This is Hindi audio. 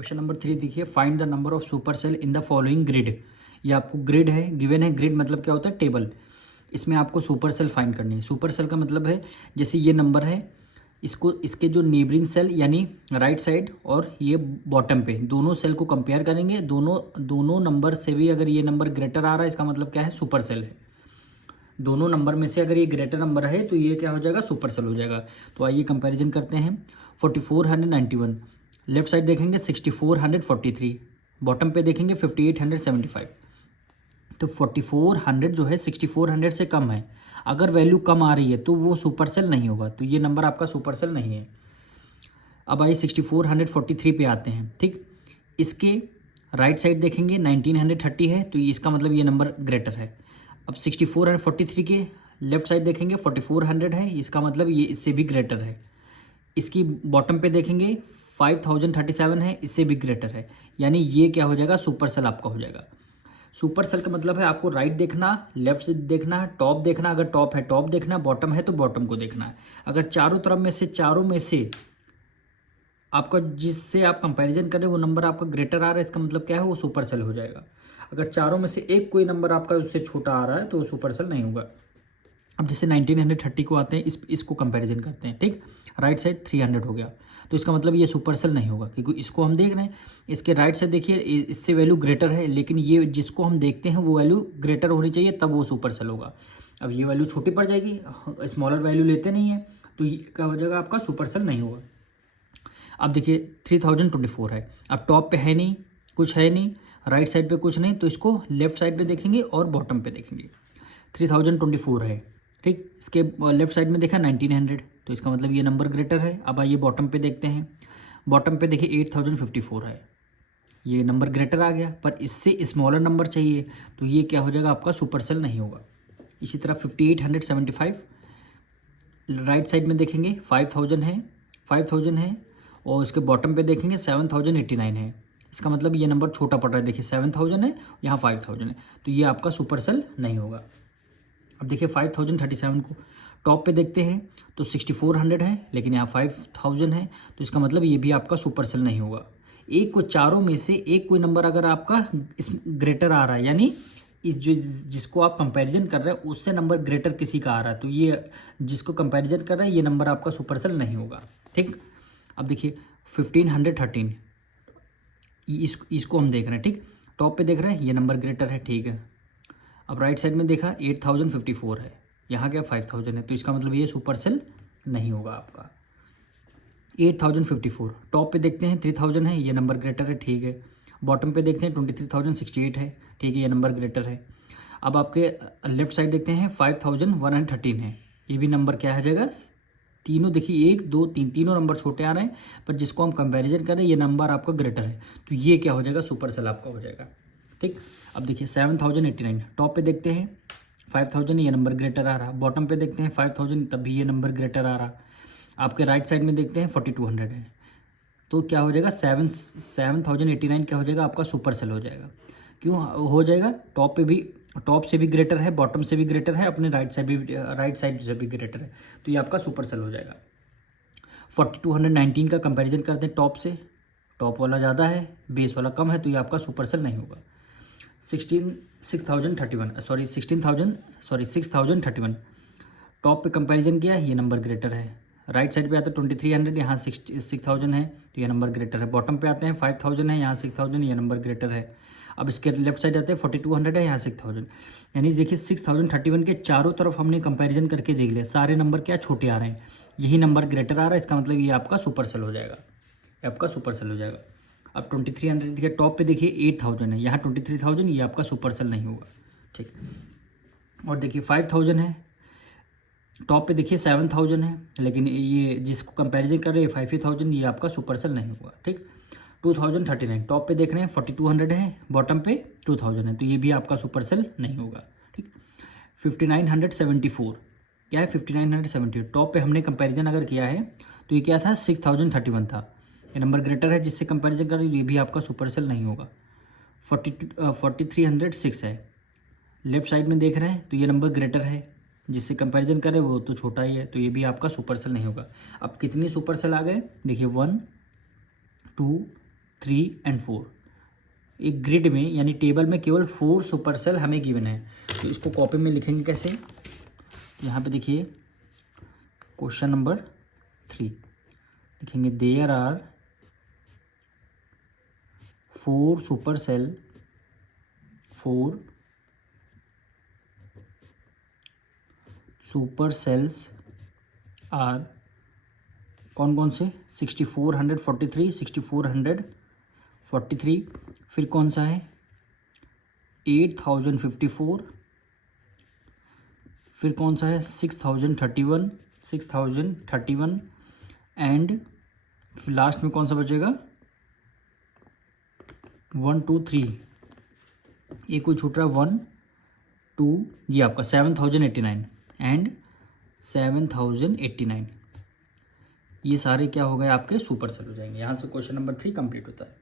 क्वेश्चन नंबर 3 देखिए, find the number of super cell in the following grid. ये आपको ग्रिड है, गिवन है। ग्रिड मतलब क्या होता है? टेबल। इसमें आपको सुपर सेल फाइंड करनी है। सुपर सेल का मतलब है जैसे ये नंबर है, इसको इसके जो नेबरिंग सेल यानी राइट साइड और ये बॉटम पे दोनों सेल को कंपेयर करेंगे। दोनों नंबर से भी अगर ये नंबर ग्रेटर आ रहा है, इसका मतलब क्या है? सुपर सेल है। दोनों नंबर में से अगर ये ग्रेटर नंबर है तो ये क्या हो जाएगा? सुपर सेल हो जाएगा। तो आइए कंपैरिजन करते हैं। 4491 लेफ्ट साइड देखेंगे, 6443 बॉटम पे देखेंगे 5875। तो 4400 जो है 6400 से कम है। अगर वैल्यू कम आ रही है तो वो सुपर सेल नहीं होगा, तो ये नंबर आपका सुपर सेल नहीं है। अब आइए 6443 पे आते हैं। ठीक, इसके राइट साइड देखेंगे 1930 है, तो इसका मतलब ये नंबर ग्रेटर है। अब 6443 के लेफ्ट साइड देखेंगे 4400 है, इसका मतलब ये इससे भी ग्रेटर है। इसकी बॉटम पे देखेंगे 5037 है, इससे भी ग्रेटर है। यानी ये क्या हो जाएगा? सुपर सेल आपका हो जाएगा। सुपर सेल का मतलब है आपको राइट देखना, लेफ्ट से देखना, टॉप देखना, अगर टॉप है टॉप देखना, बॉटम है तो बॉटम को देखना है। अगर चारों में से आपका जिससे आप कंपैरिजन करें वो नंबर आपका ग्रेटर आ रहा है, इसका मतलब क्या है? वो सुपर सेल हो जाएगा। अगर चारों में से एक कोई नंबर आपका उससे छोटा आ रहा है तो वो सुपर सेल नहीं होगा। अब जैसे 1930 को आते हैं, इसको कंपैरिजन करते हैं। ठीक, राइट साइड 300 हो गया, तो इसका मतलब ये सुपर सेल नहीं होगा, क्योंकि इसको हम देख रहे हैं। इसके राइट साइड देखिए, इससे वैल्यू ग्रेटर है, लेकिन ये जिसको हम देखते हैं वो वैल्यू ग्रेटर होनी चाहिए, तब वो सुपर सेल होगा। अब ये वैल्यू छोटी पड़ जाएगी, स्मॉलर वैल्यू लेते नहीं है, तो ये क्या हो जाएगा? आपका सुपर सेल नहीं होगा। अब देखिए 3024 है, अब टॉप पे है नहीं, कुछ है नहीं, राइट साइड पे कुछ नहीं, तो इसको लेफ्ट साइड पे देखेंगे और बॉटम पे देखेंगे। 3024 है। ठीक, इसके लेफ्ट साइड में देखा 1900, तो इसका मतलब ये नंबर ग्रेटर है। अब आइए बॉटम पे देखते हैं। बॉटम पे देखिए 8054 है, ये नंबर ग्रेटर आ गया, पर इससे स्मॉलर नंबर चाहिए, तो ये क्या हो जाएगा? आपका सुपर सेल नहीं होगा। इसी तरह 5875 राइट साइड में देखेंगे 5000 है, और इसके बॉटम पे देखेंगे 7089 है। इसका मतलब ये नंबर छोटा पड़ रहा है। देखिए 7000 है, यहाँ 5000 है, तो ये आपका सुपर सेल नहीं होगा। अब देखिए 5037 को टॉप पे देखते हैं तो 6400 है, लेकिन यहाँ 5000 है, तो इसका मतलब ये भी आपका सुपर सेल नहीं होगा। एक को चारों में से एक कोई नंबर अगर आपका इस ग्रेटर आ रहा है, यानी इस जिसको आप कंपैरिजन कर रहे हैं उससे नंबर ग्रेटर किसी का आ रहा है, तो ये जिसको कंपैरिजन कर रहे हैं ये नंबर आपका सुपर सेल नहीं होगा। ठीक, अब देखिए 1513 इसको हम देख रहे हैं। ठीक, टॉप पे देख रहे हैं, ये नंबर ग्रेटर है। ठीक है, अब राइट साइड में देखा 8054 है, यहाँ क्या 5000 है, तो इसका मतलब ये सुपर सेल नहीं होगा आपका। 8054 टॉप पे देखते हैं 3000 है, ये नंबर ग्रेटर है। ठीक है, बॉटम पे देखते हैं 23068 है। ठीक है, ये नंबर ग्रेटर है। अब आपके लेफ्ट साइड देखते हैं 5113 है, ये भी नंबर क्या है जाएगा? तीनों देखिए 1 2 3 तीनों नंबर छोटे आ रहे हैं, पर जिसको हम कंपैरिजन करें ये नंबर आपका ग्रेटर है, तो ये क्या हो जाएगा? सुपर सेल आपका हो जाएगा। ठीक, अब देखिए 7089 टॉप पे देखते हैं 5000, ये नंबर ग्रेटर आ रहा। बॉटम पे देखते हैं 5000, तब भी ये नंबर ग्रेटर आ रहा। आपके राइट साइड में देखते हैं 4200 है, तो क्या हो जाएगा? 7089 क्या हो जाएगा? आपका सुपर सेल हो जाएगा। क्यों हो जाएगा? टॉप से भी ग्रेटर है, बॉटम से भी ग्रेटर है, अपने राइट साइड से भी ग्रेटर है, तो ये आपका सुपर सेल हो जाएगा। 4219 का कंपैरिजन करते हैं टॉप से, टॉप वाला ज़्यादा है, बेस वाला कम है, तो ये आपका सुपर सेल नहीं होगा। 6031 टॉप पे कंपैरिजन किया, ये नंबर ग्रेटर है। राइट साइड पे आता है 2300, यहाँ 6000 है, तो ये नंबर ग्रेटर है। बॉटम पे आते हैं 5000 है, यहाँ 6000, ये नंबर ग्रेटर है। अब इसके लेफ्ट साइड आते हैं 4200 है, यहाँ 6000। यानी देखिए 6031 के चारों तरफ हमने कंपैरिजन करके देख लिया, सारे नंबर क्या छोटे आ रहे हैं, यही नंबर ग्रेटर आ रहा है, इसका मतलब ये आपका सुपर सेल हो जाएगा। आपका सुपर सेल हो जाएगा। अब 2300 देखिए, टॉप पे देखिए 8000 है, यहाँ 23000, ये आपका सुपर सेल नहीं होगा। ठीक, और देखिए 5000 है, टॉप पे देखिए 7000 है, लेकिन ये जिसको कंपैरिजन कर रहे हैं 5000, ये आपका सुपर सेल नहीं होगा। ठीक, 2039 टॉप पे देख रहे हैं 4200 है, बॉटम पे 2000 है, तो ये भी आपका सुपर सेल नहीं होगा। ठीक, 5974 क्या है? 5974 टॉप पे हमने कंपैरिजन अगर किया है तो ये क्या था? 6031 था, ये नंबर ग्रेटर है, जिससे कंपैरिजन कर रहे हैं, ये भी आपका सुपर सेल नहीं होगा। 4306 है, लेफ्ट साइड में देख रहे हैं, तो ये नंबर ग्रेटर है, जिससे कंपैरिजन करें वो तो छोटा ही है, तो ये भी आपका सुपर सेल नहीं होगा। अब कितनी सुपर सेल आ गए? देखिए 1 2 3 एंड 4। एक ग्रिड में यानी टेबल में केवल 4 सुपर सेल हमें गिवन है, तो इसको कॉपी में लिखेंगे कैसे? यहाँ पे देखिए क्वेश्चन नंबर 3 लिखेंगे, there are 4 super cell, 4 super cells are कौन कौन से? 6443, 6443, फिर कौन सा है 8054, फिर कौन सा है 6031 एंड फिर लास्ट में कौन सा बचेगा 1 2 3, ये कोई छूट रहा है 1 2, ये आपका 7089 एंड 7089, ये सारे क्या हो गए आपके सुपर सेल हो जाएंगे। यहाँ से क्वेश्चन नंबर 3 कंप्लीट होता है।